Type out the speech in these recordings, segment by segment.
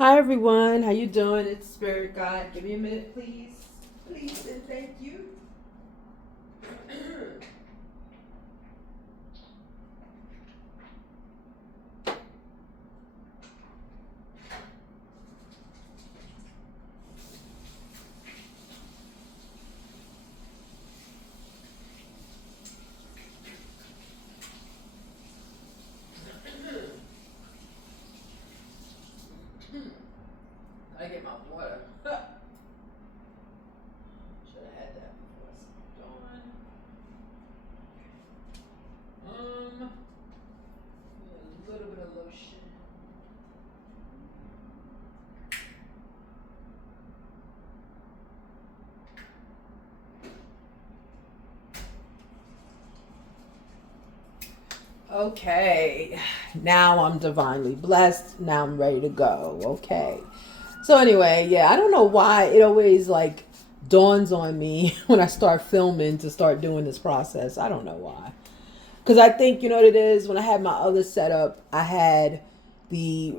Hi everyone, how you doing? It's Spirit Guide. Give me a minute, please. Please and thank you. I get my water. Should have had that before I started going. A little bit of lotion. Okay, now I'm divinely blessed. Now I'm ready to go. Okay. So anyway, yeah, I don't know why it always like dawns on me when I start filming to start doing this process. I don't know why. Because I think, you know what it is, when I had my other setup, I had the,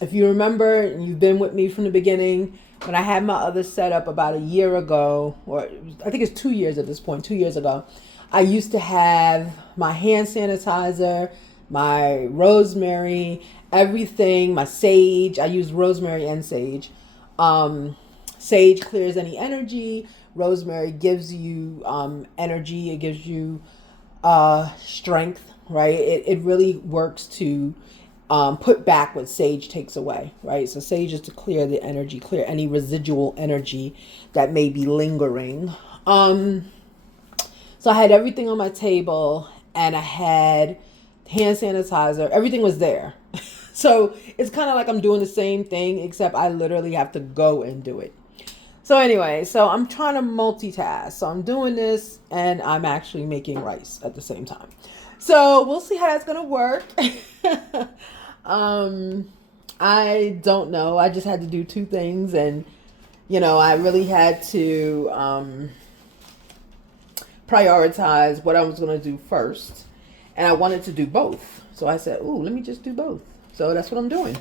if you remember, and you've been with me from the beginning, when I had my other setup about a year ago, or I think it's 2 years at this point, 2 years ago, I used to have my hand sanitizer, my rosemary, everything, my sage. I use rosemary and sage. Sage clears any energy. Rosemary gives you energy. It gives you strength, right? It really works to put back what sage takes away, right? So sage is to clear the energy, clear any residual energy that may be lingering. So I had everything on my table and I had hand sanitizer. Everything was there. So it's kind of like I'm doing the same thing, except I literally have to go and do it. So anyway, so I'm trying to multitask. So I'm doing this and I'm actually making rice at the same time. So we'll see how that's going to work. I don't know. I just had to do two things and, I really had to prioritize what I was going to do first. And I wanted to do both. So I said, ooh, let me just do both. So that's what I'm doing.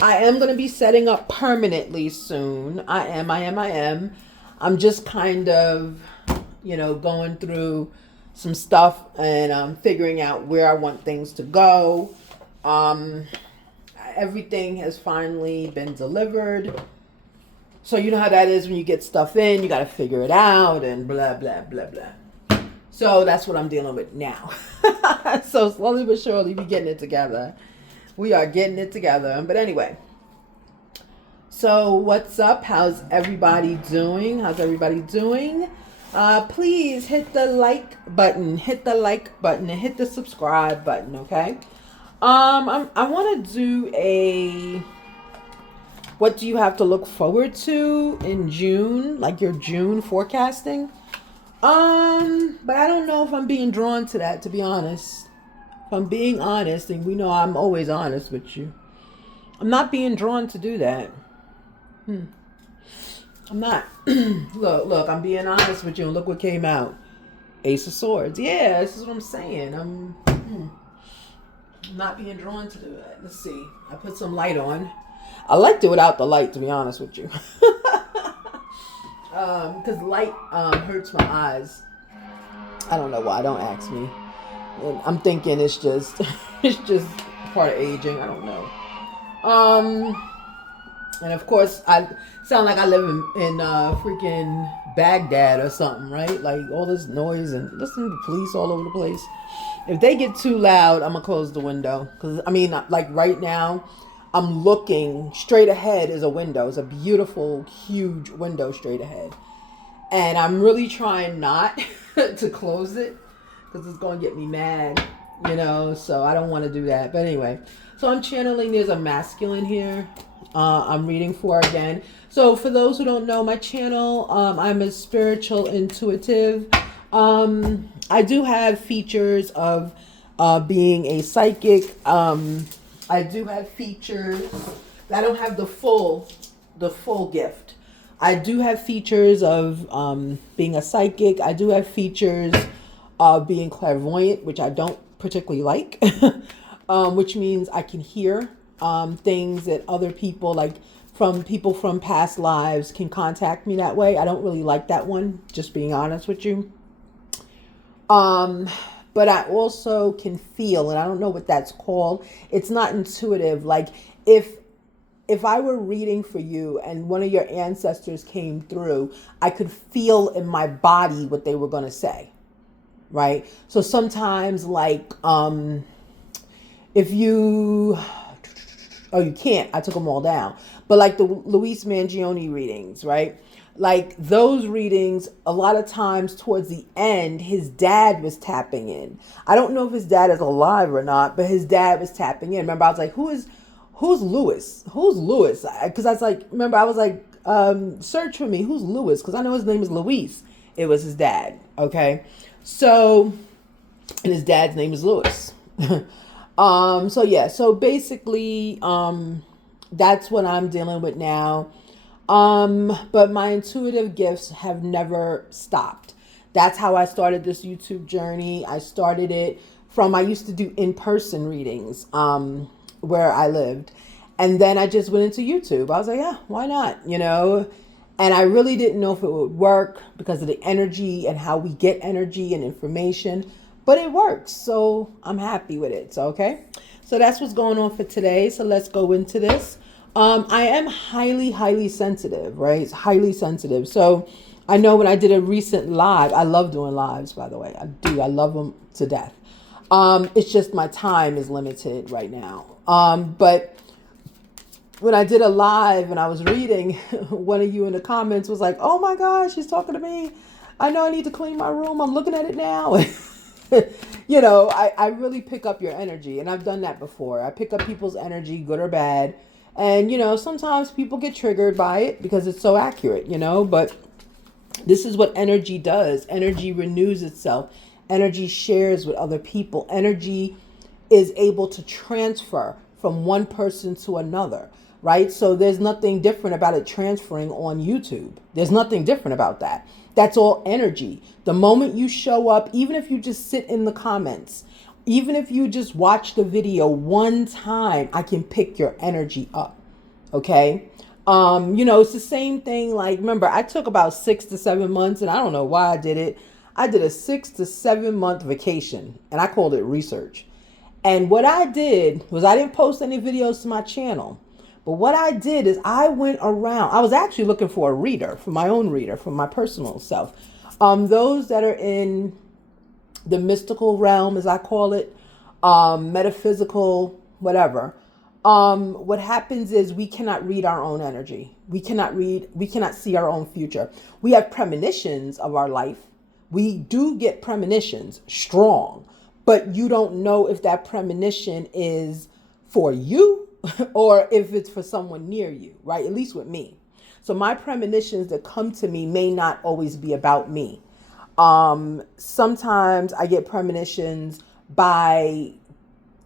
I am going to be setting up permanently soon. I am. I'm just kind of, going through some stuff and figuring out where I want things to go. Everything has finally been delivered. So you know how that is when you get stuff in, you got to figure it out and blah, blah, blah, blah. So that's what I'm dealing with now. So slowly but surely we getting it together. We are getting it together. But anyway. So what's up? How's everybody doing? Please hit the like button. And hit the subscribe button, okay? I want to do a what do you have to look forward to in June, like your June forecasting. But I don't know if I'm being drawn to that, to be honest. If I'm being honest, and we know I'm always honest with you, I'm not being drawn to do that. I'm not. Look, I'm being honest with you, and look what came out. Ace of Swords. Yeah, this is what I'm saying. I'm not being drawn to do that. Let's see. I put some light on. I liked it without the light, to be honest with you. Because light hurts my eyes. I don't know why. Don't ask me. I'm thinking it's just part of aging. I don't know. And of course, I sound like I live in freaking Baghdad or something, right? Like all this noise and listening to police all over the place. If they get too loud, I'm gonna close the window. Cause I mean, like right now, I'm looking straight ahead is a window. It's a beautiful, huge window straight ahead. And I'm really trying not to close it because it's going to get me mad, so I don't want to do that. But anyway, so I'm channeling, there's a masculine here. I'm reading for again. So for those who don't know my channel, I'm a spiritual intuitive. I do have features of being a psychic. I do have features. I don't have the full gift. I do have features of being a psychic. I do have features of being clairvoyant, which I don't particularly like, which means I can hear things that other people, like from people from past lives, can contact me that way. I don't really like that one, just being honest with you. But I also can feel, and I don't know what that's called. It's not intuitive. Like if I were reading for you and one of your ancestors came through, I could feel in my body what they were going to say. Right? So sometimes, like, if you, oh, you can't, I took them all down. But like the Luis Mangione readings, right? Like those readings, a lot of times towards the end, his dad was tapping in. I don't know if his dad is alive or not, but his dad was tapping in. Remember, I was like, who's Lewis? Who's Lewis? Because I was like, remember, I was like, search for me. Who's Lewis? Because I know his name is Luis. It was his dad. Okay. So, and his dad's name is Lewis. So yeah, so basically, that's what I'm dealing with now. But my intuitive gifts have never stopped. That's how I started this YouTube journey. I started it from, I used to do in-person readings, where I lived. And then I just went into YouTube. I was like, yeah, why not? You know? And I really didn't know if it would work because of the energy and how we get energy and information, but it works. So I'm happy with it. So, okay. So that's what's going on for today. So let's go into this. I am highly, highly sensitive, right? It's highly sensitive. So I know when I did a recent live, I love doing lives, by the way. I do. I love them to death. It's just my time is limited right now. But when I did a live and I was reading, one of you in the comments was like, oh my gosh, she's talking to me. I know I need to clean my room. I'm looking at it now. You know, I really pick up your energy, and I've done that before. I pick up people's energy, good or bad. And, you know, sometimes people get triggered by it because it's so accurate, you know, but this is what energy does. Energy renews itself. Energy shares with other people. Energy is able to transfer from one person to another, right? So there's nothing different about it transferring on YouTube. There's nothing different about that. That's all energy. The moment you show up, even if you just sit in the comments, even if you just watch the video one time, I can pick your energy up. Okay. You know, it's the same thing. Like, remember, I took about 6 to 7 months, and I don't know why I did it. I did a 6 to 7 month vacation, and I called it research. And what I did was I didn't post any videos to my channel. But what I did is I went around. I was actually looking for a reader, for my own reader, for my personal self. Those that are in the mystical realm, as I call it, metaphysical, whatever. What happens is we cannot read our own energy. We cannot see our own future. We have premonitions of our life. We do get premonitions, strong, but you don't know if that premonition is for you or if it's for someone near you, right? At least with me. So my premonitions that come to me may not always be about me. Sometimes I get premonitions by,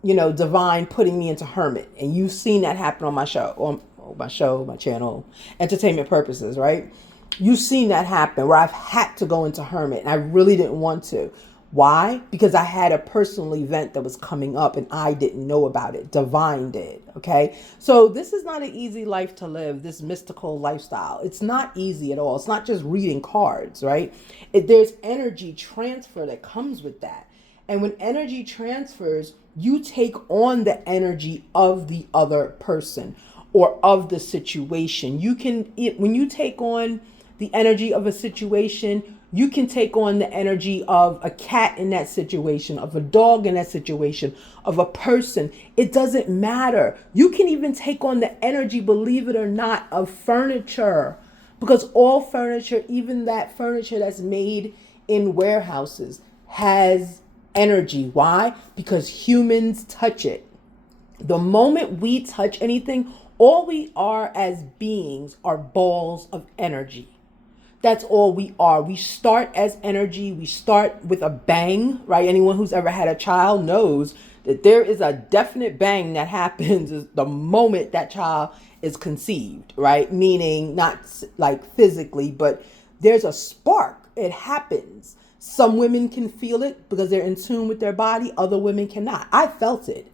you know, divine putting me into hermit. And you've seen that happen on my show, my channel, Entertainment Purposes, right? You've seen that happen where I've had to go into hermit and I really didn't want to. Why? Because I had a personal event that was coming up and I didn't know about it. Divine did. Okay. So this is not an easy life to live, this mystical lifestyle. It's not easy at all. It's not just reading cards, right? There's energy transfer that comes with that. And when energy transfers, you take on the energy of the other person or of the situation. When you take on the energy of a situation, you can take on the energy of a cat in that situation, of a dog in that situation, of a person. It doesn't matter. You can even take on the energy, believe it or not, of furniture. Because all furniture, even that furniture that's made in warehouses, has energy. Why? Because humans touch it. The moment we touch anything, all we are as beings are balls of energy. That's all we are. We start as energy. We start with a bang, right? Anyone who's ever had a child knows that there is a definite bang that happens the moment that child is conceived, right? Meaning not like physically, but there's a spark. It happens. Some women can feel it because they're in tune with their body. Other women cannot. I felt it.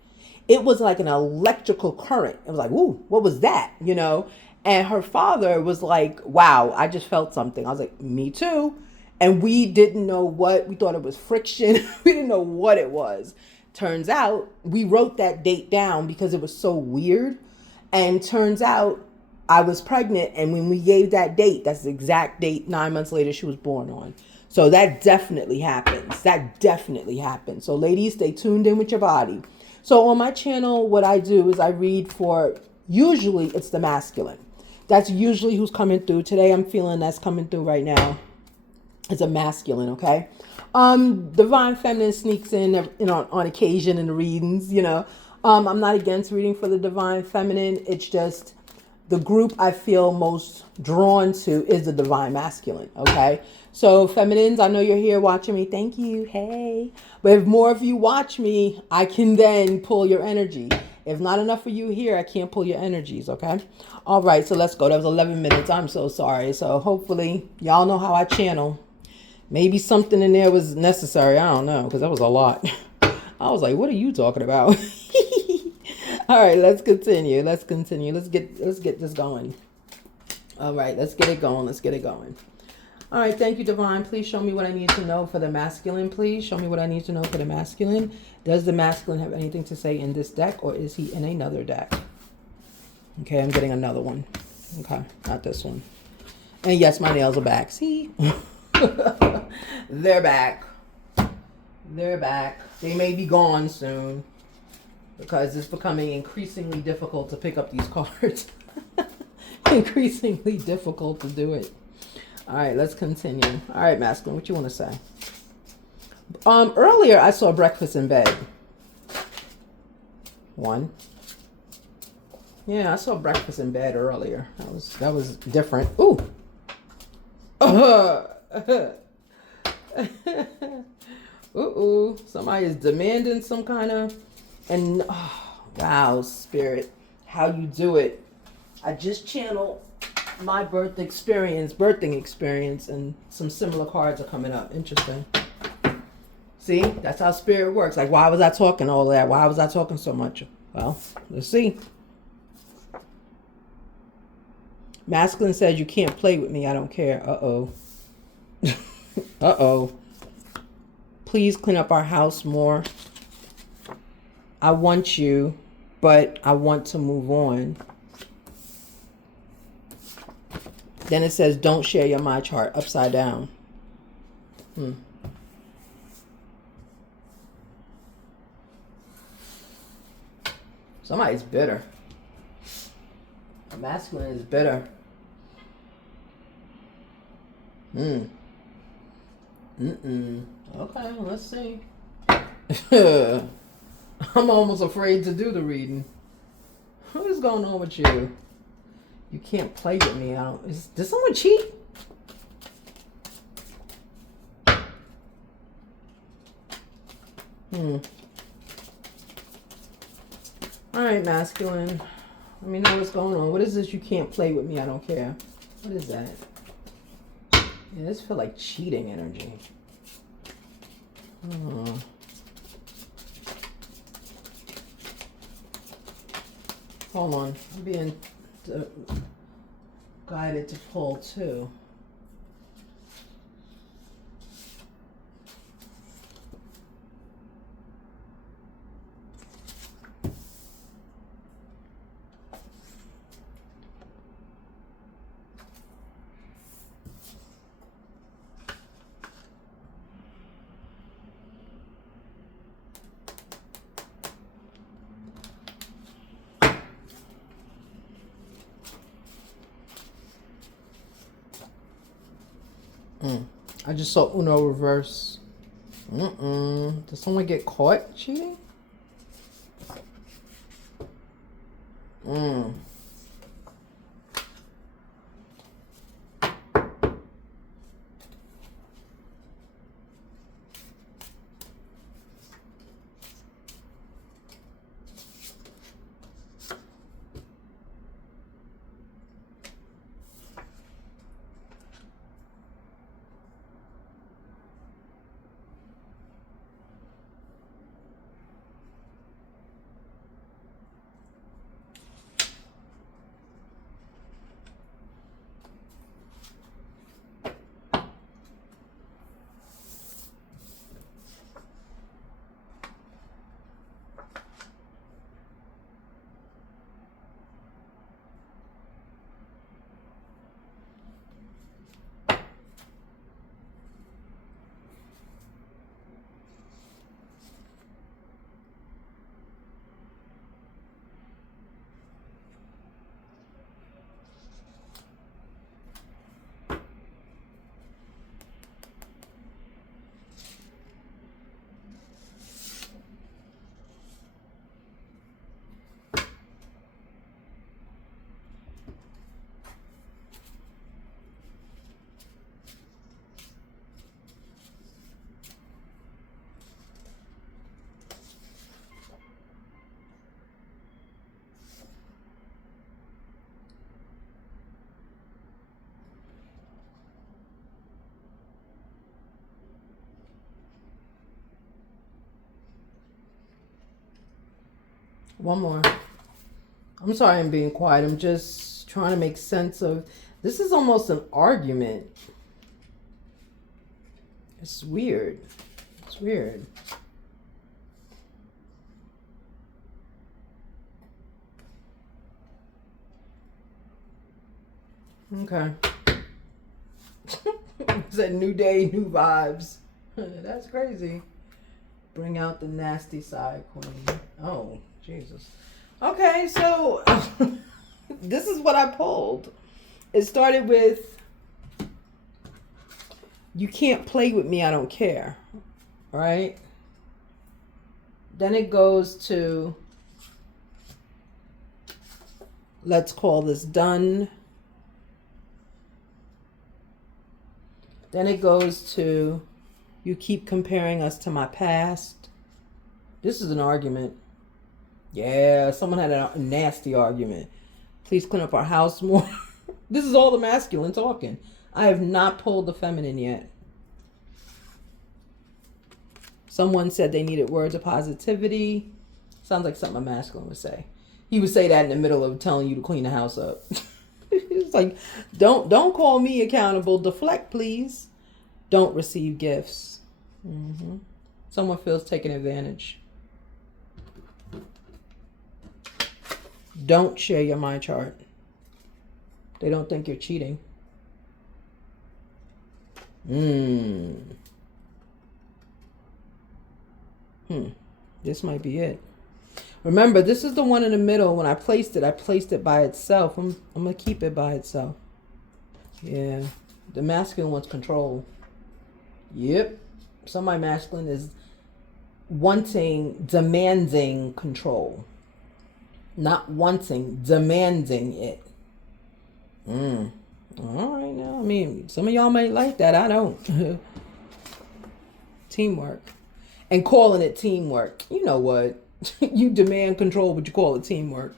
it was like an electrical current. It was like, ooh, what was that? You know? And her father was like, wow, I just felt something. I was like, me too. And we didn't know what, we thought it was friction. We didn't know what it was. Turns out we wrote that date down because it was so weird. And turns out I was pregnant. And when we gave that date, that's the exact date 9 months later she was born on. So that definitely happens. That definitely happens. So ladies, stay tuned in with your body. So on my channel, what I do is I read for, usually it's the masculine. That's usually who's coming through. Today I'm feeling that's coming through right now. It's a masculine, okay? Divine feminine sneaks in, you know, on occasion in the readings, you know. I'm not against reading for the divine feminine. It's just the group I feel most drawn to is the divine masculine, okay? So feminines, I know you're here watching me. Thank you. Hey. But if more of you watch me, I can then pull your energy. If not enough of you here, I can't pull your energies, okay? All right, so let's go. That was 11 minutes. I'm so sorry. So hopefully y'all know how I channel. Maybe something in there was necessary. I don't know, because that was a lot. I was like, what are you talking about? All right, let's continue. Let's continue. Let's get this going. All right, let's get it going. Let's get it going. All right, thank you, Divine. Please show me what I need to know for the masculine, please. Show me what I need to know for the masculine. Does the masculine have anything to say in this deck, or is he in another deck? Okay, I'm getting another one. Okay, not this one. And yes, my nails are back. See? They're back. They're back. They may be gone soon because it's becoming increasingly difficult to pick up these cards. Increasingly difficult to do it. All right, let's continue. All right, masculine, what you want to say? Earlier I saw breakfast in bed. One. Yeah, I saw breakfast in bed earlier. That was different. Ooh. Ooh, somebody is demanding some kind of, and oh, wow, spirit, how you do it. I just channeled my birthing experience, and some similar cards are coming up. Interesting. See, that's how spirit works. Like, why was I talking all that? Why was I talking so much? Well, let's see. Masculine says, you can't play with me. I don't care. Uh-oh. Uh-oh. Please clean up our house more. I want you, but I want to move on. Then it says, don't share your my chart upside down. Somebody's bitter. A masculine is bitter. Okay, let's see. I'm almost afraid to do the reading. What is going on with you? You can't play with me. Did someone cheat? All right, masculine. Let me know what's going on. What is this? You can't play with me. I don't care. What is that? Yeah, this feel like cheating energy. Hold on. I'm being guided to pull two. I just saw Uno reverse. Did someone get caught cheating? One more. I'm sorry I'm being quiet. I'm just trying to make sense of... This is almost an argument. It's weird. It's weird. Okay. Said new day, new vibes. That's crazy. Bring out the nasty side, Queen. Oh, Jesus. Okay, so this is what I pulled. It started with, you can't play with me, I don't care. Right? Then it goes to, let's call this done. Then it goes to, you keep comparing us to my past. This is an argument. Yeah, someone had a nasty argument. Please clean up our house more. This is all the masculine talking. I have not pulled the feminine yet. Someone said they needed words of positivity. Sounds like something a masculine would say. He would say that in the middle of telling you to clean the house up. It's like, don't call me accountable. Deflect, please. Don't receive gifts. Someone feels taken advantage. Don't share your mind chart. They don't think you're cheating. This might be it. Remember, this is the one in the middle. When I placed it by itself. I'm going to keep it by itself. Yeah. The masculine wants control. Yep. Somebody masculine is demanding control. Not wanting, demanding it. All right now. I mean, some of y'all might like that. I don't. Teamwork. And calling it teamwork. You know what? You demand control, but you call it teamwork.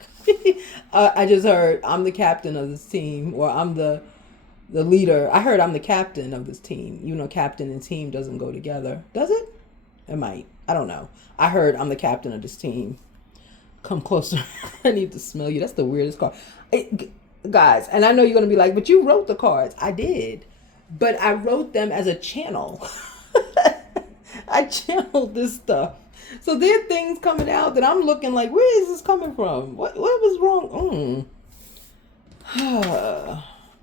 I just heard I'm the captain of this team, or I'm the leader. I heard I'm the captain of this team. You know, captain and team doesn't go together. Does it? It might. I don't know. I heard I'm the captain of this team. Come closer. I need to smell you. That's the weirdest card. Guys, and I know you're going to be like, but you wrote the cards. I did. But I wrote them as a channel. I channeled this stuff. So there are things coming out that I'm looking like, where is this coming from? What was wrong?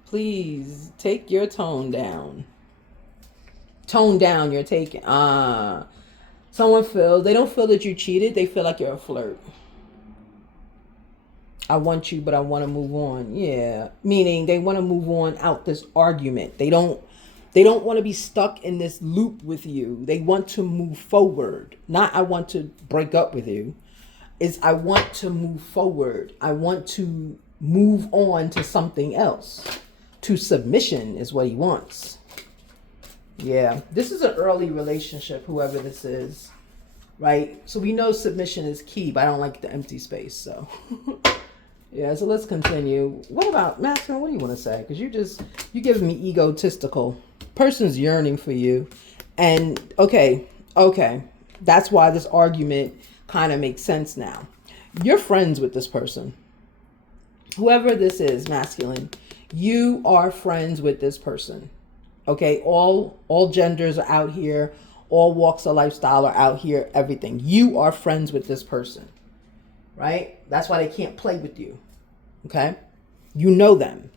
Please take your tone down. Tone down you're taking. Someone they don't feel that you cheated. They feel like you're a flirt. I want you, but I want to move on. Yeah. Meaning they want to move on out this argument. They don't want to be stuck in this loop with you. They want to move forward. Not I want to break up with you. It's I want to move forward. I want to move on to something else. To submission is what he wants. Yeah. This is an early relationship, whoever this is. Right? So we know submission is key, but I don't like the empty space. So, yeah. So let's continue. What about masculine? What do you want to say? Because you giving me egotistical. Person's yearning for you. And okay. That's why this argument kind of makes sense now. You're friends with this person. Whoever this is, masculine, you are friends with this person. Okay, all genders are out here, all walks of lifestyle are out here, everything. You are friends with this person. Right? That's why they can't play with you. Okay? You know them,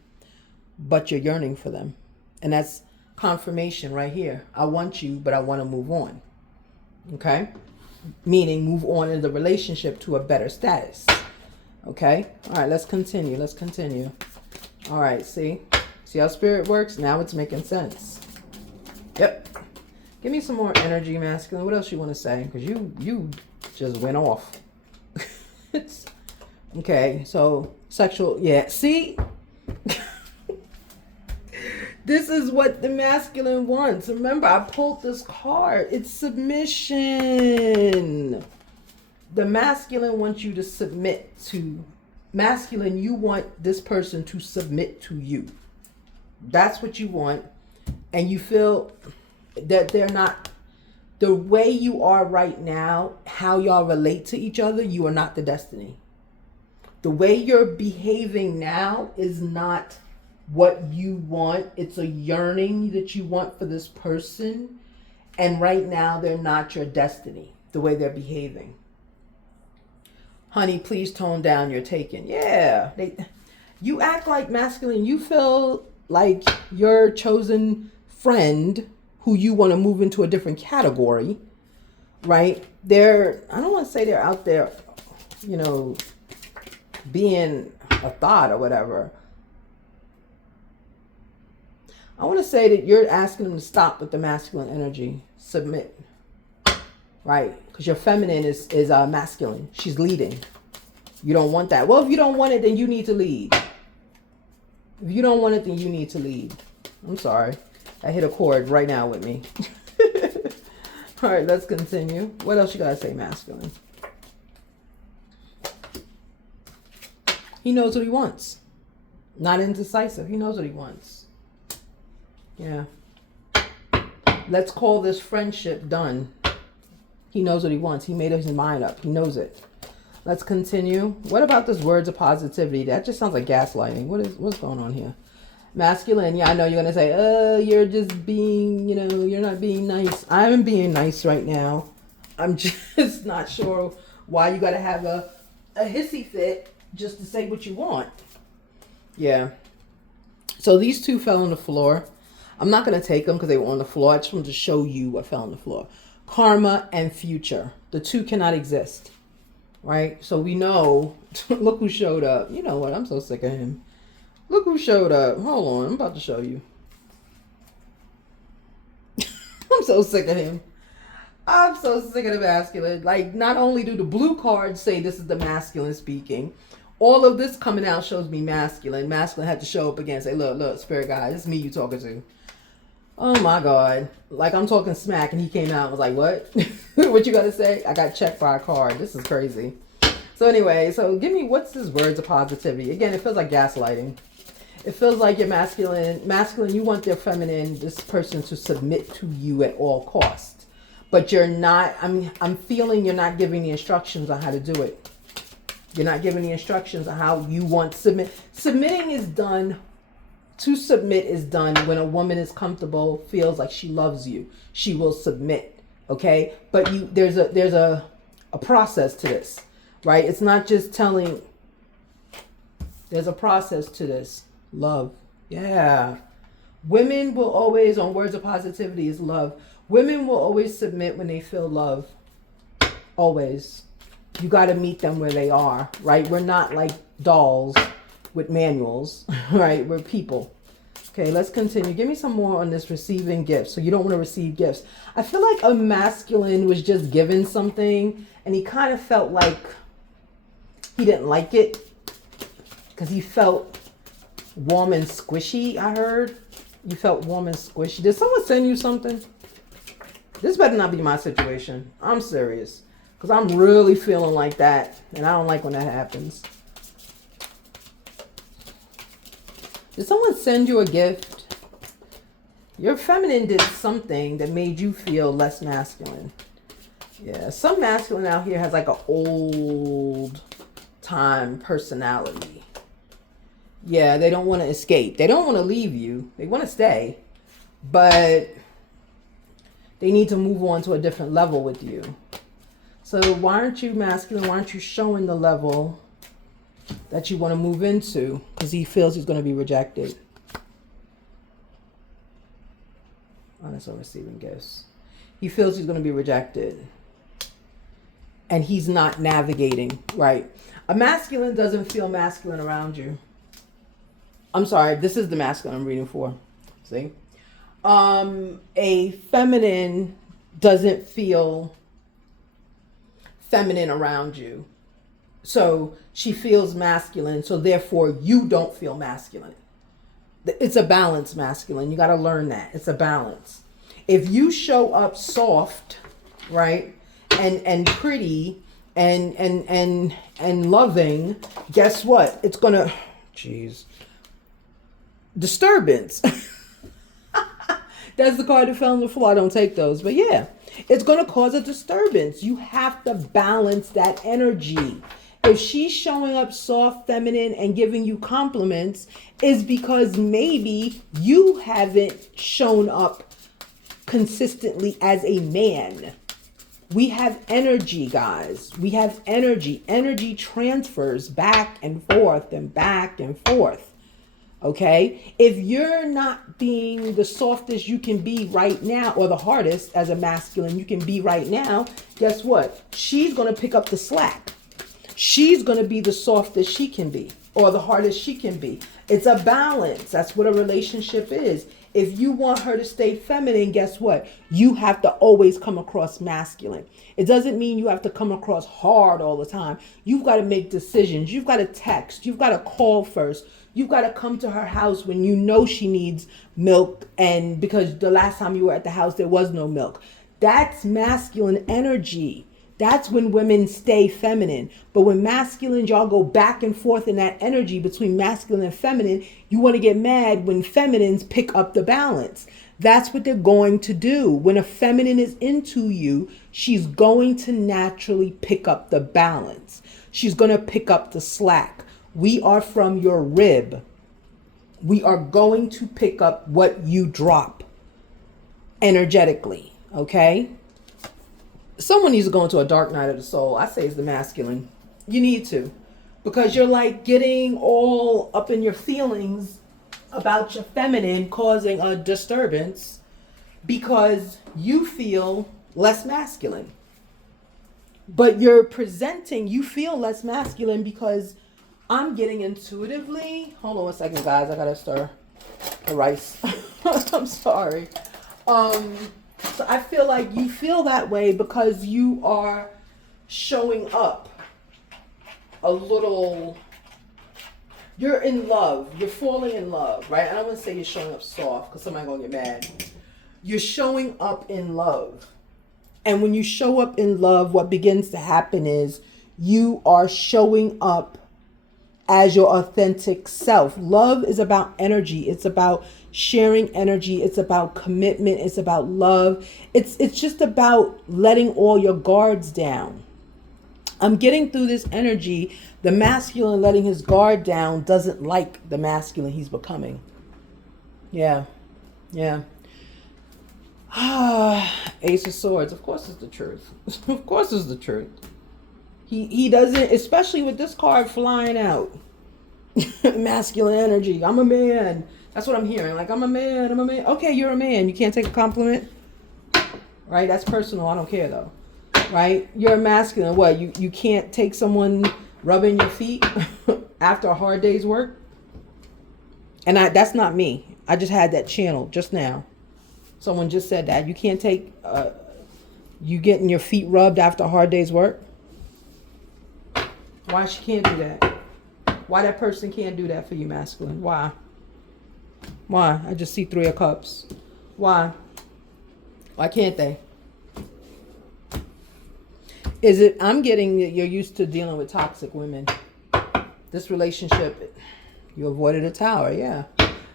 but you're yearning for them. And that's confirmation right here. I want you, but I want to move on. Okay? Meaning move on in the relationship to a better status. Okay? All right, let's continue. All right, see how spirit works? Now it's making sense. Yep. Give me some more energy, masculine. What else you want to say? Because you just went off. Okay, so sexual, yeah. See? This is what the masculine wants. Remember, I pulled this card. It's submission. The masculine wants you to submit to. Masculine, you want this person to submit to you. That's what you want. And you feel that they're not The way you are right now, how y'all relate to each other, you are not the destiny. The way you're behaving now is not what you want. It's a yearning that you want for this person. And right now, they're not your destiny, the way they're behaving. Honey, please tone down your taken. Yeah. You act like masculine. You feel like your chosen friend who you want to move into a different category, right? I don't want to say they're out there, you know, being a thought or whatever. I want to say that you're asking them to stop with the masculine energy. Submit. Right? Because your feminine is masculine. She's leading. You don't want that. Well, if you don't want it, then you need to lead. If you don't want it, then you need to lead. I'm sorry. I hit a chord right now with me. All right, let's continue. What else you got to say, masculine? He knows what he wants. Not indecisive. He knows what he wants. Yeah. Let's call this friendship done. He knows what he wants. He made his mind up. He knows it. Let's continue. What about this words of positivity? That just sounds like gaslighting. What's going on here? Masculine. Yeah, I know you're going to say, you're just being, you're not being nice. I'm being nice right now. I'm just not sure why you got to have a hissy fit just to say what you want. Yeah. So these two fell on the floor. I'm not going to take them because they were on the floor. I just wanted to show you what fell on the floor. Karma and future. The two cannot exist. Right? So we know, look who showed up. You know what? I'm so sick of him. Look who showed up. Hold on. I'm about to show you. I'm so sick of him. I'm so sick of the masculine. Like, not only do the blue cards say this is the masculine speaking, all of this coming out shows me masculine. Masculine had to show up again and say, look, spirit guide, this is me you talking to. Oh my God. Like, I'm talking smack and he came out and was like, what? What you got to say? I got checked by a card. This is crazy. So anyway, give me, what's this words of positivity? Again, it feels like gaslighting. It feels like you're masculine. Masculine, you want their feminine, this person to submit to you at all costs. But you're not, I'm feeling you're not giving the instructions on how to do it. You're not giving the instructions on how you want to submit. Submitting is done. To submit is done when a woman is comfortable, feels like she loves you. She will submit. Okay? But there's a process to this. Right? It's not just telling. There's a process to this. Love. Yeah. Women will always, on words of positivity, is love. Women will always submit when they feel love. Always. You got to meet them where they are, right? We're not like dolls with manuals, right? We're people. Okay, let's continue. Give me some more on this receiving gifts. So you don't want to receive gifts. I feel like a masculine was just given something and he kind of felt like he didn't like it because he felt warm and squishy, I heard. You felt warm and squishy. Did someone send you something? This better not be my situation. I'm serious. Because I'm really feeling like that. And I don't like when that happens. Did someone send you a gift? Your feminine did something that made you feel less masculine. Yeah, some masculine out here has like an old time personality. Yeah, they don't want to escape. They don't want to leave you. They want to stay. But they need to move on to a different level with you. So why aren't you masculine? Why aren't you showing the level that you want to move into? Because he feels he's going to be rejected. Honest on receiving gifts. He feels he's going to be rejected. And he's not navigating, right? A masculine doesn't feel masculine around you. I'm sorry, this is the masculine I'm reading for. See? A feminine doesn't feel feminine around you. So she feels masculine, so therefore you don't feel masculine. It's a balance, masculine. You got to learn that. It's a balance. If you show up soft, right, and pretty and loving, guess what? It's gonna, disturbance. That's the card that fell on the floor. I don't take those. But yeah, it's going to cause a disturbance. You have to balance that energy. If she's showing up soft, feminine, and giving you compliments, is because maybe you haven't shown up consistently as a man. We have energy, guys. We have energy. Energy transfers back and forth and back and forth. Okay? If you're not being the softest you can be right now, or the hardest as a masculine you can be right now, guess what? She's going to pick up the slack. She's going to be the softest she can be, or the hardest she can be. It's a balance. That's what a relationship is. If you want her to stay feminine, guess what? You have to always come across masculine. It doesn't mean you have to come across hard all the time. You've got to make decisions. You've got to text. You've got to call first. You've got to come to her house when you know she needs milk, and because the last time you were at the house, there was no milk. That's masculine energy. That's when women stay feminine. But when masculine, y'all go back and forth in that energy between masculine and feminine, you want to get mad when feminines pick up the balance. That's what they're going to do. When a feminine is into you, she's going to naturally pick up the balance. She's going to pick up the slack. We are from your rib. We are going to pick up what you drop energetically, okay? Someone needs to go into a dark night of the soul. I say it's the masculine. You need to. Because you're like getting all up in your feelings about your feminine, causing a disturbance because you feel less masculine. But you're presenting, you feel less masculine because I'm getting intuitively. Hold on a second, guys. I gotta stir the rice. I'm sorry. So I feel like you feel that way because you are showing up a little, you're in love, you're falling in love, right? I don't want to say you're showing up soft because somebody's going to get mad. You're showing up in love. And when you show up in love, what begins to happen is you are showing up as your authentic self. Love is about energy. It's about sharing energy. It's about commitment. It's about love. It's just about letting all your guards down. I'm getting through this energy. The masculine letting his guard down doesn't like the masculine he's becoming. Yeah. Ace of Swords. Of course it's the truth. Of course it's the truth. He doesn't, especially with this card flying out. Masculine energy. I'm a man. That's what I'm hearing. Like, I'm a man. Okay, you're a man. You can't take a compliment. Right? That's personal. I don't care though. Right? You're a masculine. What? You can't take someone rubbing your feet after a hard day's work? And that's not me. I just had that channel just now. Someone just said that. You can't take you getting your feet rubbed after a hard day's work? Why she can't do that? Why that person can't do that for you, masculine? Why? I just see 3 of Cups. Why can't they? Is it, I'm getting that you're used to dealing with toxic women. This relationship, you avoided a tower, yeah.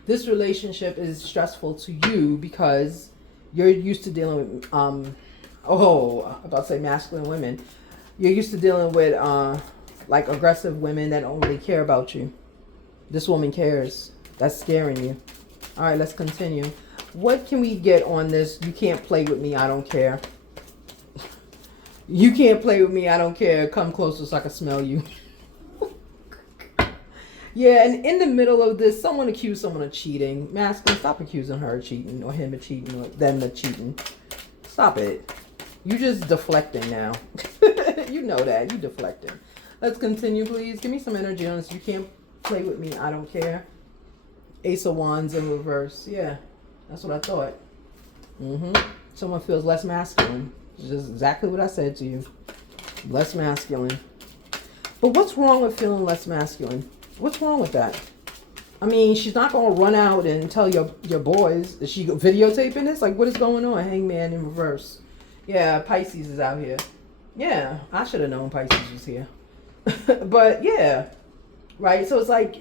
This relationship is stressful to you because you're used to dealing with, I'm about to say masculine women. You're used to dealing with, like aggressive women that don't really care about you. This woman cares. That's scaring you. All right, let's continue. What can we get on this? You can't play with me. I don't care. You can't play with me. I don't care. Come closer so I can smell you. Yeah, and in the middle of this, someone accused someone of cheating. Masculine, stop accusing her of cheating or him of cheating or them of cheating. Stop it. You just deflecting now. You know that. You deflecting. Let's continue, please. Give me some energy on this. You can't play with me. I don't care. Ace of Wands in reverse. Yeah, that's what I thought. Someone feels less masculine. Just exactly what I said to you. Less masculine. But what's wrong with feeling less masculine? What's wrong with that? I mean, she's not going to run out and tell your boys. Is she videotaping this? Like, what is going on? Hangman in reverse. Yeah, Pisces is out here. Yeah, I should have known Pisces was here. But yeah, right? So it's like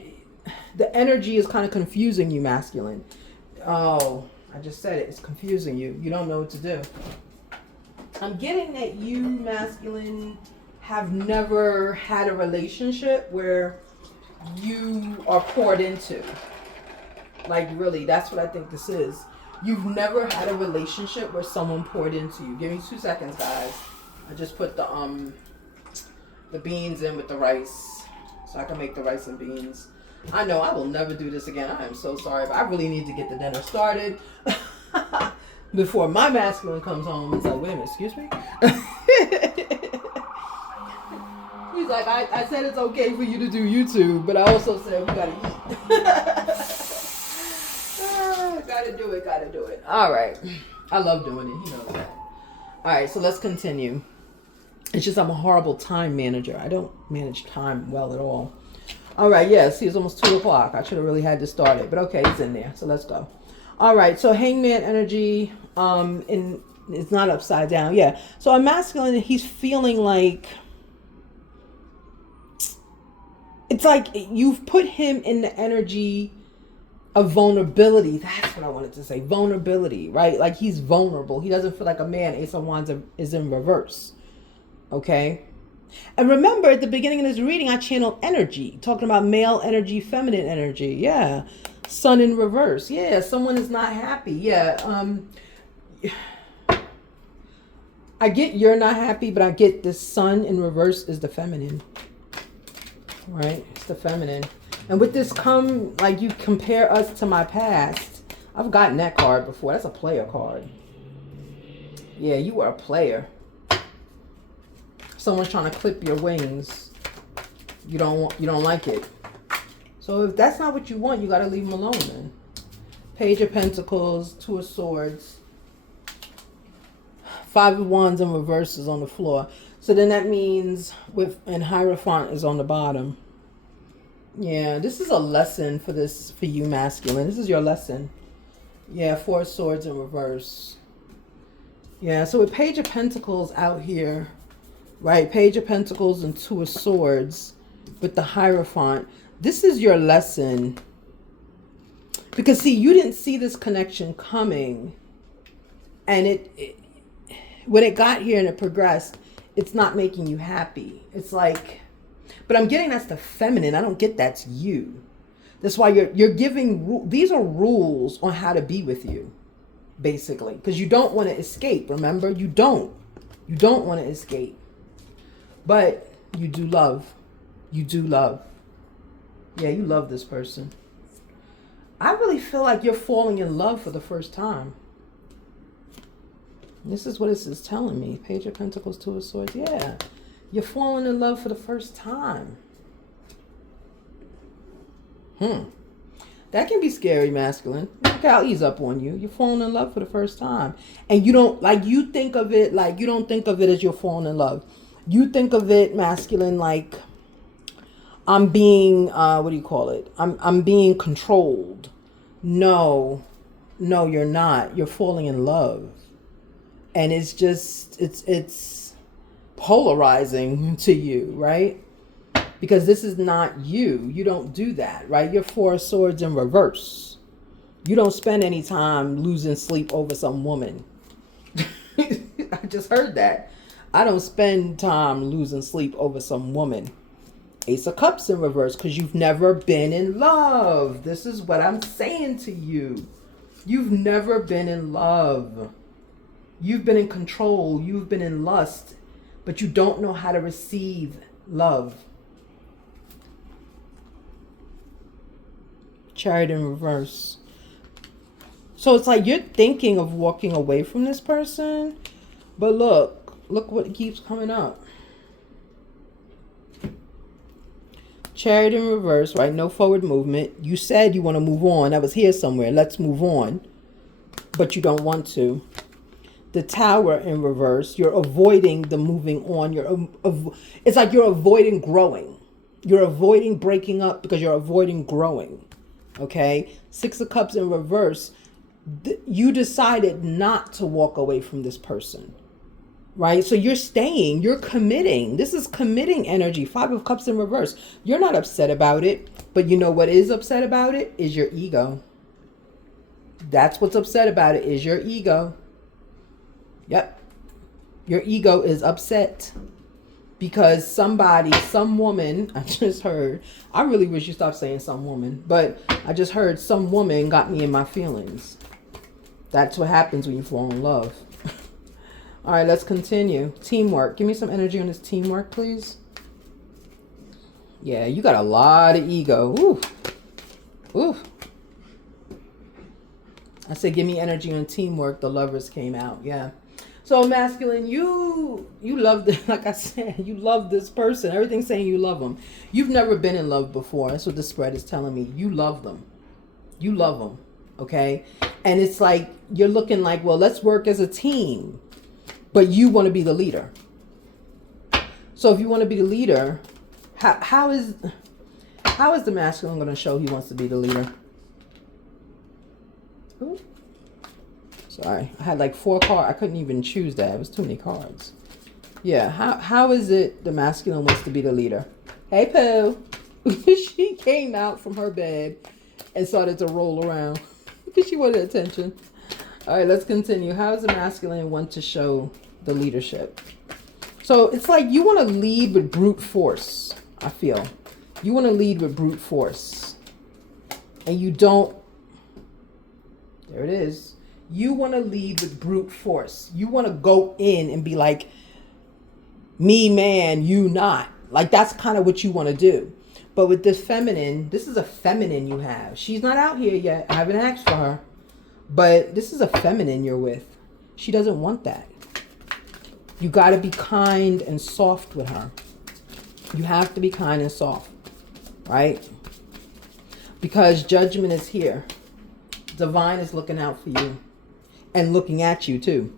the energy is kind of confusing you, masculine. Oh, I just said it. It's confusing you. You don't know what to do. I'm getting that you, masculine, have never had a relationship where you are poured into. Like, really, that's what I think this is. You've never had a relationship where someone poured into you. Give me 2 seconds, guys. I just put the beans in with the rice so I can make the rice and beans. I know I will never do this again. I am so sorry, but I really need to get the dinner started before my masculine comes home. It's like, wait a minute, excuse me? He's like, I said it's okay for you to do YouTube, but I also said we gotta eat. Gotta do it. All right. I love doing it. He knows that. All right, so let's continue. It's just I'm a horrible time manager. I don't manage time well at all. All right, yes, it's almost 2 o'clock. I should have really had to start it, but okay, it's in there. So let's go. All right, so hangman energy, it's not upside down. Yeah, so a masculine, he's feeling like, it's like you've put him in the energy of vulnerability. That's what I wanted to say. Vulnerability, right? Like he's vulnerable. He doesn't feel like a man. Ace of Wands is in reverse. Okay? And remember, at the beginning of this reading, I channeled energy. Talking about male energy, feminine energy. Yeah. Sun in reverse. Yeah. Someone is not happy. Yeah. I get you're not happy, but I get this sun in reverse is the feminine. Right? It's the feminine. And with this like you compare us to my past. I've gotten that card before. That's a player card. Yeah, you are a player. Someone's trying to clip your wings. You don't like it. So if that's not what you want, you got to leave them alone then. Page of Pentacles, 2 of Swords. 5 of Wands in reverse is on the floor. So then that means and Hierophant is on the bottom. Yeah, this is a lesson for you, masculine. This is your lesson. Yeah, 4 of Swords in reverse. Yeah, so with Page of Pentacles out here, right? Page of Pentacles and 2 of Swords with the Hierophant. This is your lesson. Because, see, you didn't see this connection coming. And when it got here and it progressed, it's not making you happy. It's like... But I'm getting that's the feminine. I don't get that's you. That's why you're giving... These are rules on how to be with you, basically. Because you don't want to escape, remember? You don't. You don't want to escape. But you do love. You do love. Yeah, you love this person. I really feel like you're falling in love for the first time. This is what this is telling me. Page of Pentacles, 2 of Swords. Yeah. You're falling in love for the first time. That can be scary, masculine. Okay, I'll ease up on you. You're falling in love for the first time. And you don't, like, you think of it, like, you don't think of it as you're falling in love. You think of it, masculine, like, I'm being, what do you call it? I'm being controlled. No, you're not. You're falling in love. And it's just, it's polarizing to you, right? Because this is not you. You don't do that, right? You're 4 of Swords in reverse. You don't spend any time losing sleep over some woman. I just heard that. I don't spend time losing sleep over some woman. Ace of Cups in reverse because you've never been in love. This is what I'm saying to you. You've never been in love. You've been in control. You've been in lust. But you don't know how to receive love. Chariot in reverse. So it's like you're thinking of walking away from this person. But look what keeps coming up. Chariot in reverse, right? No forward movement. You said you want to move on. I was here somewhere. Let's move on. But you don't want to. The Tower in reverse. You're avoiding the moving on. It's like you're avoiding growing. You're avoiding breaking up because you're avoiding growing. Okay? 6 of Cups in reverse. You decided not to walk away from this person. Right? So you're staying. You're committing. This is committing energy. 5 of Cups in reverse. You're not upset about it. But you know what is upset about it? Is your ego. That's what's upset about it, is your ego. Yep. Your ego is upset because somebody, some woman, I just heard, I really wish you stopped saying some woman, but I just heard some woman got me in my feelings. That's what happens when you fall in love. All right, let's continue. Teamwork. Give me some energy on this teamwork, please. Yeah, you got a lot of ego. Ooh. Ooh. I said, give me energy on teamwork. The Lovers came out. Yeah. So masculine, you love this. Like I said, you love this person. Everything's saying you love them. You've never been in love before. That's what the spread is telling me. You love them. You love them. Okay. And it's like, you're looking like, well, let's work as a team. But you want to be the leader. So if you want to be the leader, how is the masculine going to show he wants to be the leader? Ooh. Sorry, I had like 4 cards. I couldn't even choose that. It was too many cards. Yeah, how is it the masculine wants to be the leader? Hey, Pooh. She came out from her bed and started to roll around because she wanted attention. All right, let's continue. How does the masculine want to show the leadership? So it's like you want to lead with brute force, I feel. You want to lead with brute force. And you don't. There it is. You want to lead with brute force. You want to go in and be like, me man, you not. Like that's kind of what you want to do. But with this feminine, this is a feminine you have. She's not out here yet. I haven't asked for her. But this is a feminine you're with. She doesn't want that. You got to be kind and soft with her. You have to be kind and soft. Right? Because judgment is here. Divine is looking out for you. And looking at you too.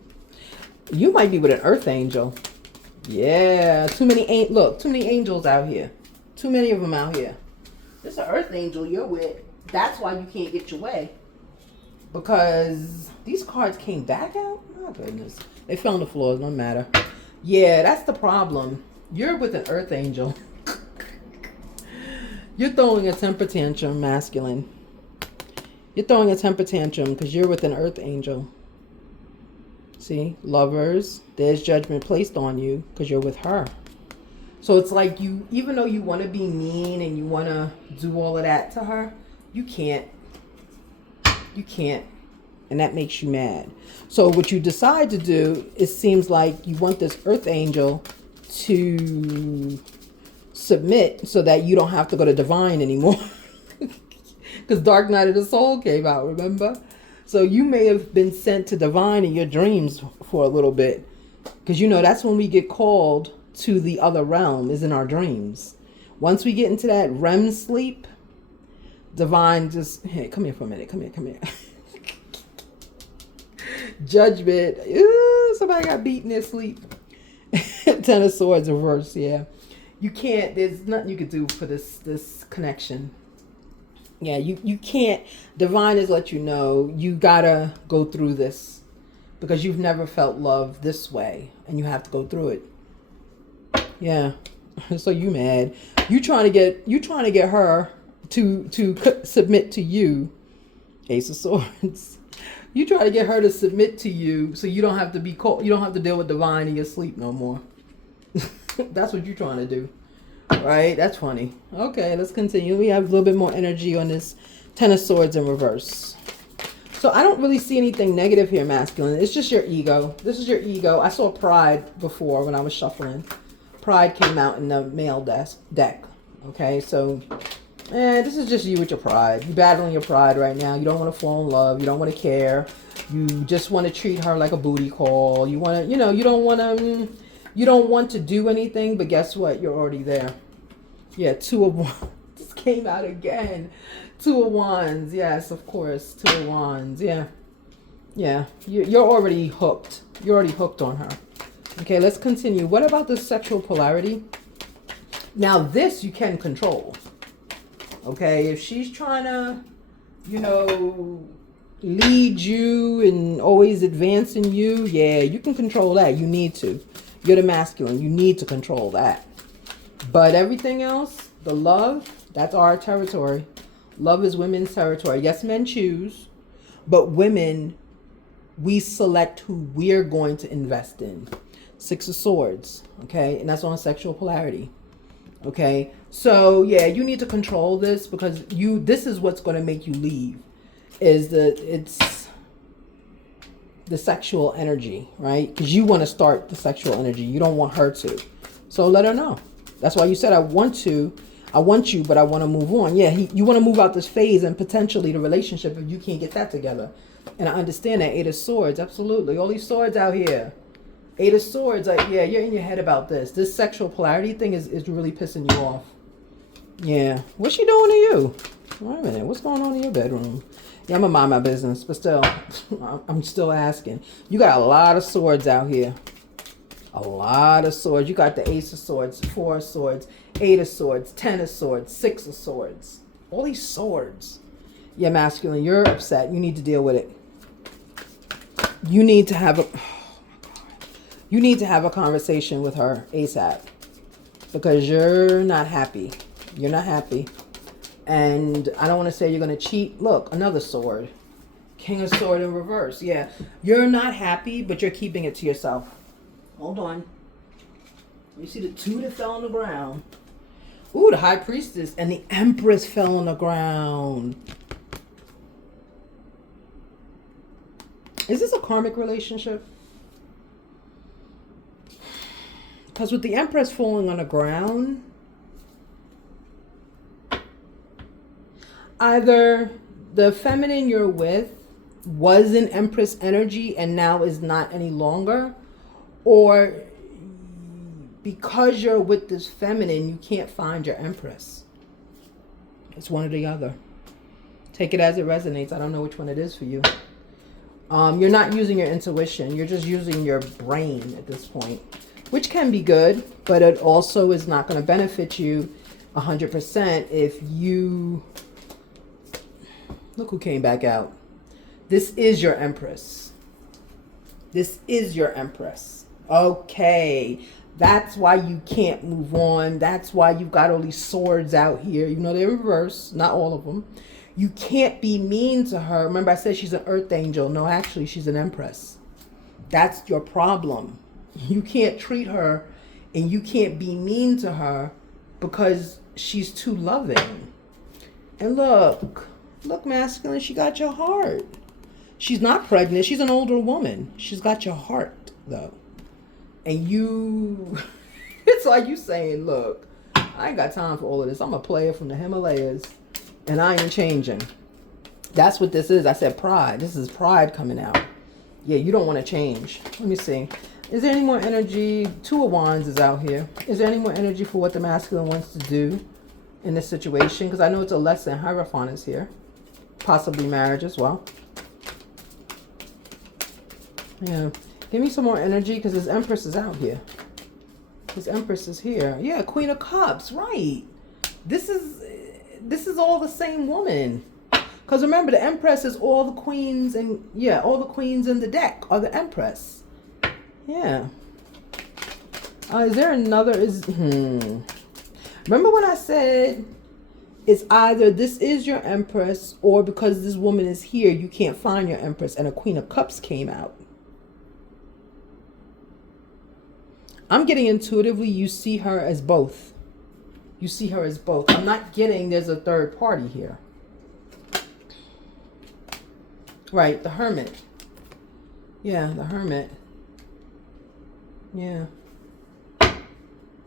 You might be with an earth angel. Yeah. Too many angels out here. Too many of them out here. There's an earth angel you're with. That's why you can't get your way. Because these cards came back out. Oh goodness. They fell on the floor. It don't matter. Yeah, that's the problem. You're with an earth angel. You're throwing a temper tantrum, masculine. You're throwing a temper tantrum because you're with an earth angel. See, Lovers, there's judgment placed on you because you're with her. So it's like you, even though you want to be mean and you want to do all of that to her, you can't. You can't. And that makes you mad. So what you decide to do, it seems like you want this earth angel to submit so that you don't have to go to divine anymore. Because Dark Night of the Soul came out, remember? So you may have been sent to divine in your dreams for a little bit. Because you know, that's when we get called to the other realm, is in our dreams. Once we get into that REM sleep, divine just, hey, come here for a minute. Come here. Judgment. Ooh, somebody got beat in their sleep. 10 of Swords reverse, yeah. You can't, there's nothing you could do for this connection. Yeah, you can't. Divine has let you know you gotta go through this because you've never felt love this way and you have to go through it. Yeah. So you mad. You trying to get her to submit to you. Ace of Swords. You try to get her to submit to you so you don't have to be called, you don't have to deal with divine in your sleep no more. That's what you're trying to do. Right? That's funny. Okay, let's continue. We have a little bit more energy on this 10 of Swords in reverse. So I don't really see anything negative here, masculine. It's just your ego. This is your ego. I saw Pride before when I was shuffling. Pride came out in the male deck. Okay, so this is just you with your pride. You're battling your pride right now. You don't want to fall in love. You don't want to care. You just want to treat her like a booty call. You want to, you know, you don't want to do anything, but guess what? You're already there. Yeah, 2 of Wands. This came out again. 2 of Wands. Yes, of course. 2 of Wands. Yeah. Yeah. You're already hooked. You're already hooked on her. Okay, let's continue. What about the sexual polarity? Now, this you can control. Okay, if she's trying to, you know, lead you and always advancing you, yeah, you can control that. You need to. You're the masculine. You need to control that. But everything else, the love, that's our territory. Love is women's territory. Yes, men choose. But women, we select who we're going to invest in. Six of Swords, okay? And that's on sexual polarity, okay? So, yeah, you need to control this because this is what's going to make you leave. It's the sexual energy, right? Because you want to start the sexual energy. You don't want her to. So let her know. That's why you said, I want you, but I want to move on. Yeah, you want to move out this phase and potentially the relationship if you can't get that together. And I understand that. Eight of Swords, absolutely. All these swords out here. Eight of Swords, like, yeah, you're in your head about this. This sexual polarity thing is really pissing you off. Yeah. What's she doing to you? Wait a minute. What's going on in your bedroom? Yeah, I'm going to mind my business. But still, I'm still asking. You got a lot of swords out here. A lot of swords. You got the Ace of Swords, Four of Swords, Eight of Swords, Ten of Swords, Six of Swords. All these swords. Yeah, masculine, you're upset. You need to deal with it. You need to have a conversation with her ASAP. Because you're not happy. You're not happy. And I don't want to say you're going to cheat. Look, another sword. King of Sword in reverse. Yeah. You're not happy, but you're keeping it to yourself. Hold on. You see the two that fell on the ground. Ooh, the High Priestess and the Empress fell on the ground. Is this a karmic relationship? Because with the Empress falling on the ground, either the feminine you're with was an Empress energy and now is not any longer, or because you're with this feminine, you can't find your Empress. It's one or the other. Take it as it resonates. I don't know which one it is for you. You're not using your intuition. You're just using your brain at this point, which can be good, but it also is not going to benefit you 100% if you... Look who came back out. This is your Empress. This is your Empress. Okay. That's why you can't move on. That's why you've got all these swords out here. You know, they're reversed. Not all of them. You can't be mean to her. Remember I said she's an earth angel. No, actually, she's an Empress. That's your problem. You can't treat her and you can't be mean to her because she's too loving. And look, masculine, she got your heart. She's not pregnant. She's an older woman. She's got your heart, though. And you, it's like you saying, look, I ain't got time for all of this. I'm a player from the Himalayas, and I ain't changing. That's what this is. I said pride. This is pride coming out. Yeah, you don't want to change. Let me see. Is there any more energy? Two of Wands is out here. Is there any more energy for what the masculine wants to do in this situation? Because I know it's a lesson. Hierophant is here. Possibly marriage as well. Yeah. Give me some more energy because this Empress is out here. This Empress is here. Yeah, Queen of Cups. Right. This is all the same woman. Because remember, the Empress is all the queens and, yeah, all the queens in the deck are the Empress. Yeah. Is there another? Remember when I said it's either this is your Empress or because this woman is here, you can't find your Empress, and a Queen of Cups came out. I'm getting intuitively you see her as both. You see her as both. I'm not getting there's a third party here. Right, the Hermit. Yeah, the Hermit. Yeah.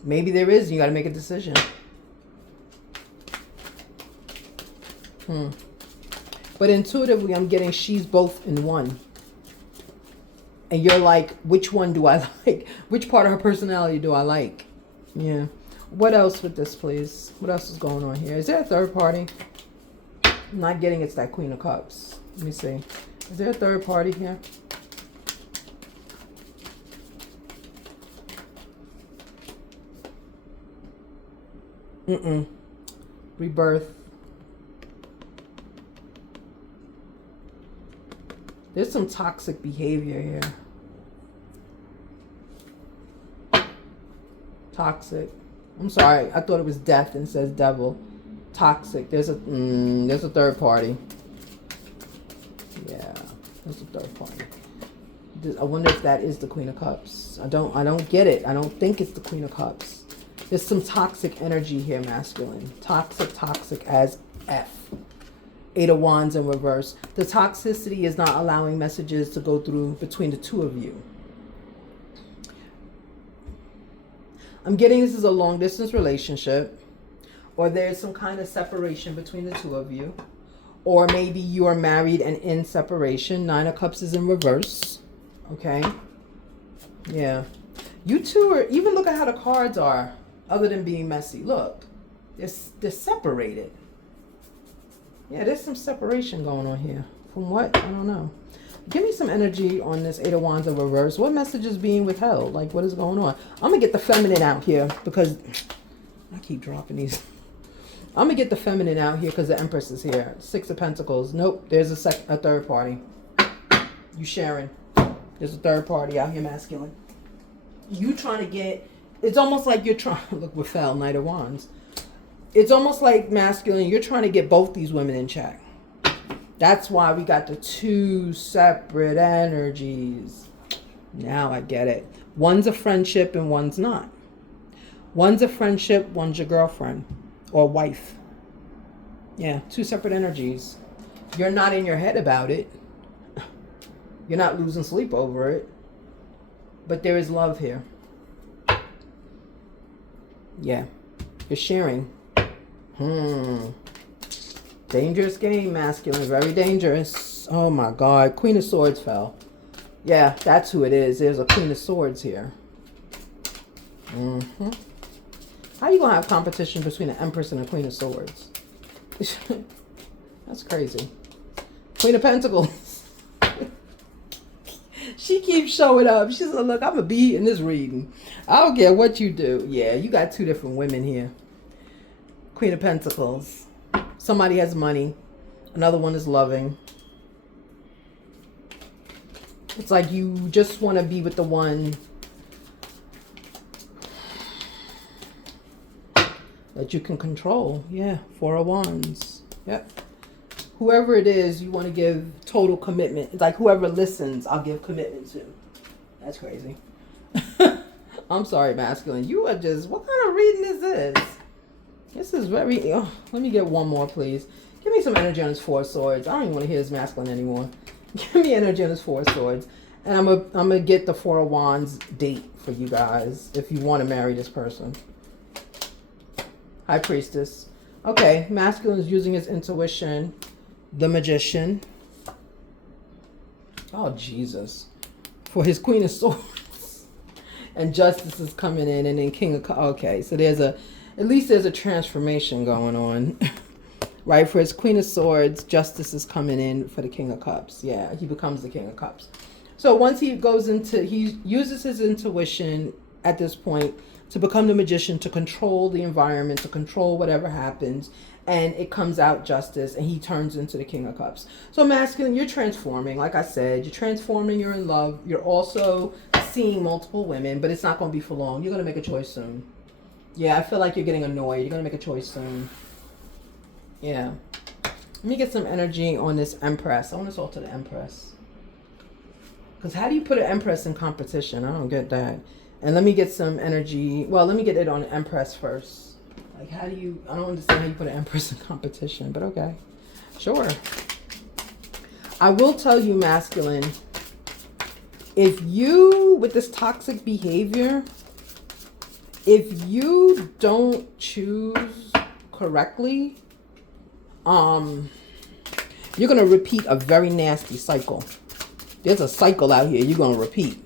Maybe there is. You got to make a decision. But intuitively, I'm getting she's both in one. And you're like, which one do I like? Which part of her personality do I like? Yeah. What else with this, please? What else is going on here? Is there a third party? I'm not getting it's that Queen of Cups. Let me see. Is there a third party here? Rebirth. There's some toxic behavior here. Toxic. I'm sorry. I thought it was death and it says devil. Toxic. There's a third party. Yeah, that's the third party. I wonder if that is the Queen of Cups. I don't get it. I don't think it's the Queen of Cups. There's some toxic energy here, masculine. Toxic as F. 8 of Wands in reverse. The toxicity is not allowing messages to go through between the two of you. I'm getting this is a long distance relationship, or there's some kind of separation between the two of you, or maybe you are married and in separation. 9 of Cups is in reverse. Okay. Yeah. You two are, even look at how the cards are, other than being messy. Look, they're separated. Yeah, there's some separation going on here. From what? I don't know. Give me some energy on this 8 of Wands in reverse. What message is being withheld? Like, what is going on? I'm going to get the feminine out here because I keep dropping these. I'm going to get the feminine out here because the Empress is here. 6 of Pentacles. Nope, there's a third party. You sharing. There's a third party out here, masculine. You trying to get... It's almost like you're trying... Look, we fell, Knight of Wands. It's almost like, masculine, you're trying to get both these women in check. That's why we got the 2 separate energies. Now I get it. One's a friendship and one's not. One's a friendship, one's your girlfriend or wife. Yeah, 2 separate energies. You're not in your head about it. You're not losing sleep over it. But there is love here. Yeah. You're sharing. Dangerous game, masculine. Very dangerous. Oh my God. Queen of Swords fell. Yeah, that's who it is. There's a Queen of Swords here. How you gonna have competition between an Empress and a Queen of Swords? That's crazy. Queen of Pentacles. She keeps showing up. She said, look, I'm gonna be in this reading. I don't care what you do. Yeah, you got 2 different women here. Queen of Pentacles. Somebody has money. Another one is loving. It's like you just want to be with the one that you can control. Yeah, 4 of Wands. Yep. Whoever it is, you want to give total commitment. It's like whoever listens, I'll give commitment to. That's crazy. I'm sorry, masculine. You are just... What kind of reading is this? This is very... Oh, let me get one more, please. Give me some energy on his 4 swords. I don't even want to hear his masculine anymore. Give me energy on his 4 swords. And I'm gonna get the 4 of Wands date for you guys if you want to marry this person. High Priestess. Okay, masculine is using his intuition. The Magician. Oh, Jesus. For his Queen of Swords. And Justice is coming in, and then King of... Okay, so there's a... At least there's a transformation going on. Right? For his Queen of Swords, Justice is coming in for the King of Cups. Yeah, he becomes the King of Cups. So once he goes into... He uses his intuition at this point to become the Magician, to control the environment, to control whatever happens. And it comes out Justice, and he turns into the King of Cups. So masculine, you're transforming. Like I said, you're transforming. You're in love. You're also seeing multiple women, but it's not going to be for long. You're going to make a choice soon. Yeah, I feel like you're getting annoyed. You're going to make a choice soon. Yeah. Let me get some energy on this Empress. I want to talk to the Empress. Because how do you put an Empress in competition? I don't get that. And let me get some energy. Well, let me get it on the Empress first. Like, how do you... I don't understand how you put an Empress in competition, but okay. Sure. I will tell you, masculine, if you, with this toxic behavior, if you don't choose correctly, you're going to repeat a very nasty cycle. There's a cycle out here you're going to repeat.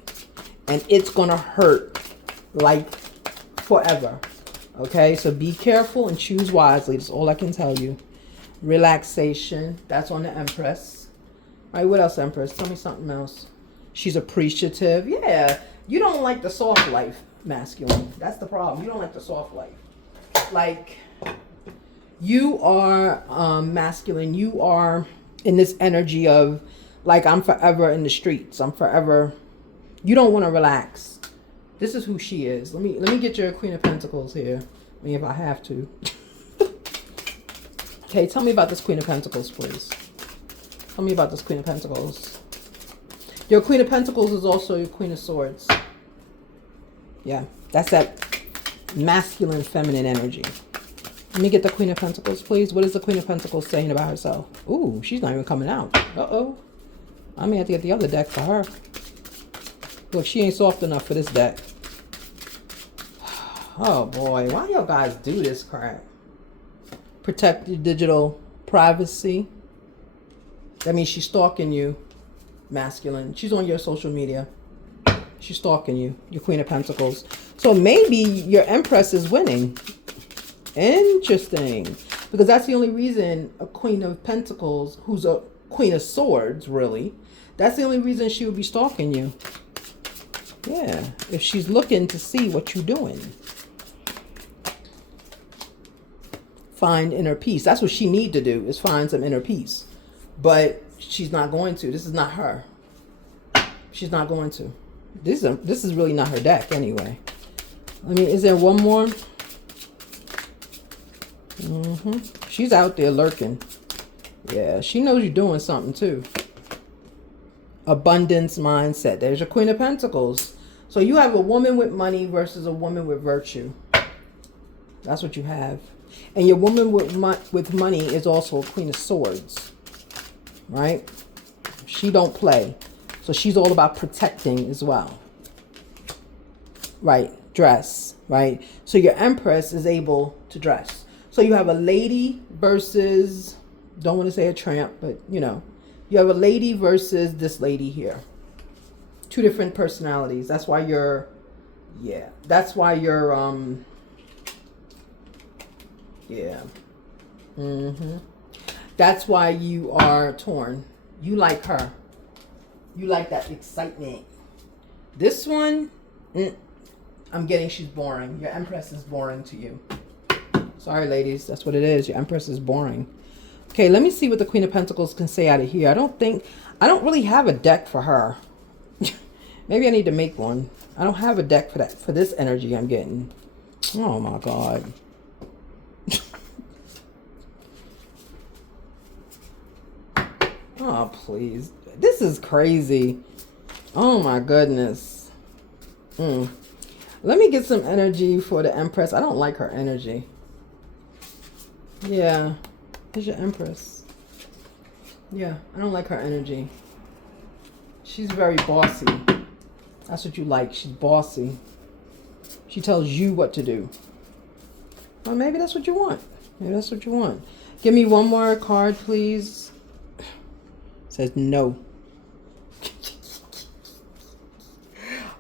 And it's going to hurt like forever. Okay, so be careful and choose wisely. That's all I can tell you. Relaxation. That's on the Empress. All right, what else, Empress? Tell me something else. She's appreciative. Yeah, you don't like the soft life, masculine. That's the problem. You don't like the soft life. Like, you are masculine. You are in this energy of, like, I'm forever in the streets. I'm forever... You don't want to relax. This is who she is. Let me get your Queen of Pentacles here. I mean, if I have to. Okay, tell me about this Queen of Pentacles, please. Tell me about this Queen of Pentacles. Your Queen of Pentacles is also your Queen of Swords. Yeah, that's that masculine, feminine energy. Let me get the Queen of Pentacles, please. What is the Queen of Pentacles saying about herself? Ooh, she's not even coming out. Uh-oh. I may have to get the other deck for her. Look, she ain't soft enough for this deck. Oh, boy. Why y'all guys do this crap? Protect your digital privacy. That means she's stalking you, masculine. She's on your social media. She's stalking you, your Queen of Pentacles. So maybe your Empress is winning. Interesting. Because that's the only reason a Queen of Pentacles, who's a Queen of Swords, really, that's the only reason she would be stalking you. Yeah, if she's looking to see what you're doing. Find inner peace. That's what she need to do, is find some inner peace. But she's not going to. This is not her. She's not going to. This is really not her deck anyway. I mean, is there one more? She's out there lurking. Yeah, she knows you're doing something too. Abundance mindset. There's your Queen of Pentacles. So you have a woman with money versus a woman with virtue. That's what you have. And your woman with money is also a Queen of Swords. Right? She don't play. So she's all about protecting as well. Right. Dress. Right? So your Empress is able to dress. So you have a lady versus, don't want to say a tramp, but you know, you have a lady versus this lady here. Two different personalities. That's why you're, yeah, that's why you're, yeah. That's why you are torn. You like her. You like that excitement. This one, I'm getting she's boring. Your Empress is boring to you. Sorry, ladies. That's what it is. Your Empress is boring. Okay, let me see what the Queen of Pentacles can say out of here. I don't really have a deck for her. Maybe I need to make one. I don't have a deck for that, for this energy I'm getting. Oh my God. Oh, please. This is crazy. Oh my goodness. Let me get some energy for the Empress. I don't like her energy. Yeah. Here's your Empress. Yeah, I don't like her energy. She's very bossy. That's what you like. She's bossy. She tells you what to do. Well, maybe that's what you want. Maybe that's what you want. Give me one more card, please. It says no.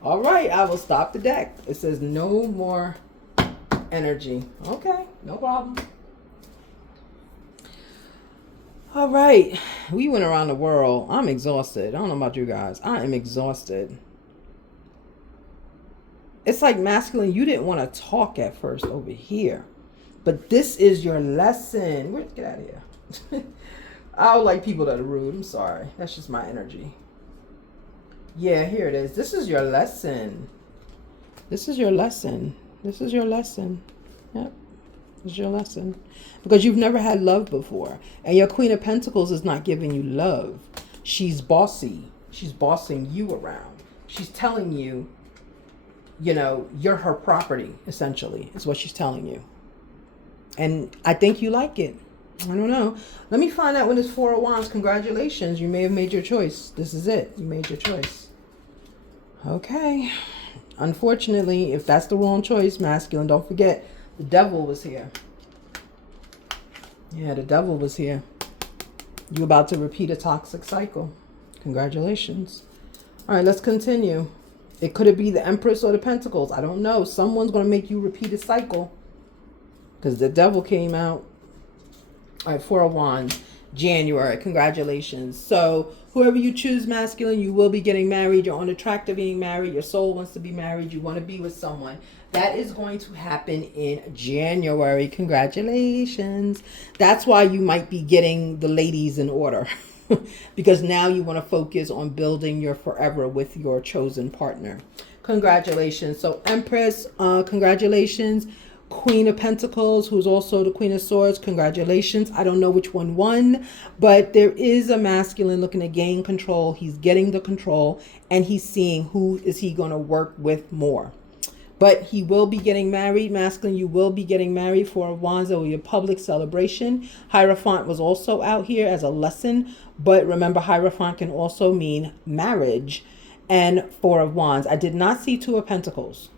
All right, I will stop the deck. It says no more energy. Okay, no problem. All right, we went around the world. I'm exhausted. I don't know about you guys. I am exhausted. It's like masculine. You didn't want to talk at first over here. But this is your lesson. Get out of here. I don't like people that are rude. I'm sorry. That's just my energy. Yeah, here it is. This is your lesson. This is your lesson. This is your lesson. Yep. This is your lesson. Because you've never had love before. And your Queen of Pentacles is not giving you love. She's bossy. She's bossing you around. She's telling you, you know, you're her property, essentially, is what she's telling you. And I think you like it. I don't know. Let me find out when it's Four of Wands. Congratulations. You may have made your choice. This is it. You made your choice. Okay. Unfortunately, if that's the wrong choice, masculine, don't forget, the devil was here. Yeah, the devil was here. You're about to repeat a toxic cycle. Congratulations. All right, let's continue. It could be the Empress or the Pentacles. I don't know. Someone's going to make you repeat a cycle. Because the devil came out. All right, Four of Wands, January. Congratulations. So whoever you choose, masculine, you will be getting married. You're on the track to being married. Your soul wants to be married. You want to be with someone. That is going to happen in January. Congratulations. That's why you might be getting the ladies in order. Because now you want to focus on building your forever with your chosen partner. Congratulations. So Empress, congratulations. Queen of Pentacles, who's also the Queen of Swords. Congratulations. I don't know which one won, but there is a masculine looking to gain control. He's getting the control, and he's seeing who is he going to work with more. But he will be getting married. Masculine, you will be getting married. Four of Wands, that will be a public celebration. Hierophant was also out here as a lesson. But remember, Hierophant can also mean marriage. And Four of Wands. I did not see Two of Pentacles.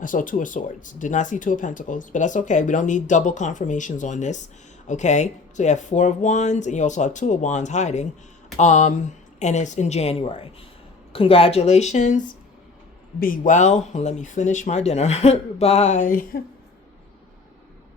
I saw Two of Swords. Did not see Two of Pentacles. But that's okay. We don't need double confirmations on this. Okay? So you have Four of Wands. And you also have Two of Wands hiding. And it's in January. Congratulations. Be well. Let me finish my dinner. Bye.